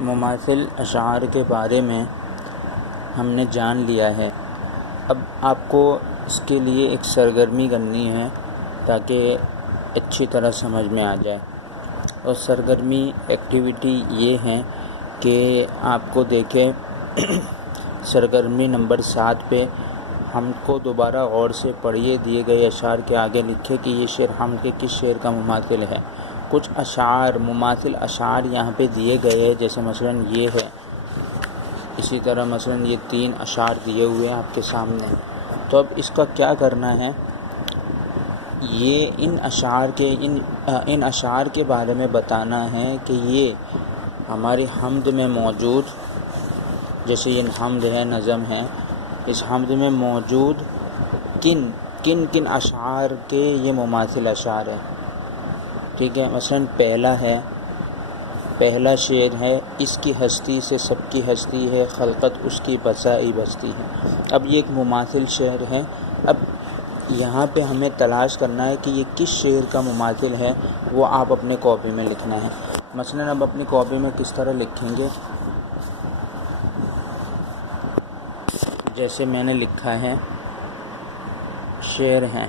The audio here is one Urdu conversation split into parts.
مماثل اشعار کے بارے میں ہم نے جان لیا ہے۔ اب آپ کو اس کے لیے ایک سرگرمی کرنی ہے تاکہ اچھی طرح سمجھ میں آ جائے، اور سرگرمی ایکٹیویٹی یہ ہے کہ آپ کو دیکھیں سرگرمی نمبر 7 پہ ہم کو دوبارہ غور سے پڑھیے، دیے گئے اشعار کے آگے لکھے کہ یہ شعر ہم کے کس شعر کا مماثل ہے۔ کچھ اشعار مماثل اشعار یہاں پہ دیے گئے ہیں، جیسے مثلا یہ ہے، اسی طرح مثلا یہ 3 اشعار دیے ہوئے ہیں آپ کے سامنے۔ تو اب اس کا کیا کرنا ہے، یہ ان اشعار کے بارے میں بتانا ہے کہ یہ ہماری حمد میں موجود، جیسے یہ حمد ہے، نظم ہے، اس حمد میں موجود کن اشعار کے یہ مماثل اشعار ہیں۔ ٹھیک ہے، مثلا پہلا شعر ہے، اس کی ہستی سے سب کی ہستی ہے، خلقت اس کی بسائی بستی ہے۔ اب یہ ایک مماثل شعر ہے۔ اب یہاں پہ ہمیں تلاش کرنا ہے کہ یہ کس شعر کا مماثل ہے، وہ آپ اپنے کاپی میں لکھنا ہے۔ مثلا اب اپنی کاپی میں کس طرح لکھیں گے، جیسے میں نے لکھا ہے شعر ہیں۔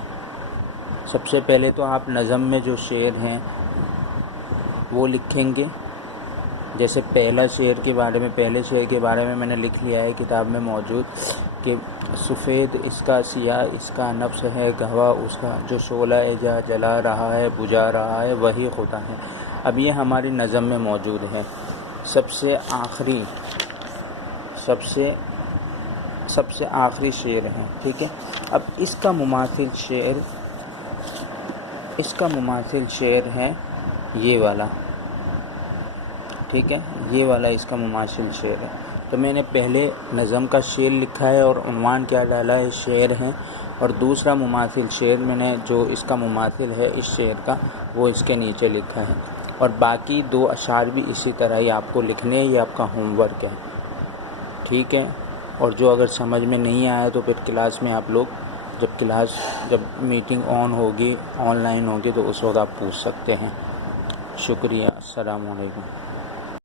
سب سے پہلے تو آپ نظم میں جو شعر ہیں وہ لکھیں گے۔ جیسے پہلے شعر کے بارے میں میں نے لکھ لیا ہے کتاب میں موجود کہ سفید اس کا سیاہ اس کا نفس ہے گواہ اس کا، جو شعلہ جا جلا رہا ہے بجھا رہا ہے وہی خدا ہے۔ اب یہ ہماری نظم میں موجود ہے۔ سب سے آخری شعر ہے، ٹھیک ہے۔ اب اس کا مماثل شعر ہے یہ والا، ٹھیک ہے، یہ والا اس کا مماثل شعر ہے۔ تو میں نے پہلے نظم کا شعر لکھا ہے اور عنوان کیا ڈالا ہے، شعر ہے، اور دوسرا مماثل شعر میں نے جو اس کا مماثل ہے اس شعر کا وہ اس کے نیچے لکھا ہے، اور باقی 2 اشعار بھی اسی طرح ہی آپ کو لکھنے ہیں، یہ آپ کا ہوم ورک ہے، ٹھیک ہے۔ اور جو اگر سمجھ میں نہیں آیا تو پھر کلاس میں آپ لوگ جب میٹنگ آن لائن ہوگی تو اس وقت آپ پوچھ سکتے ہیں۔ شکریہ، السلام علیکم۔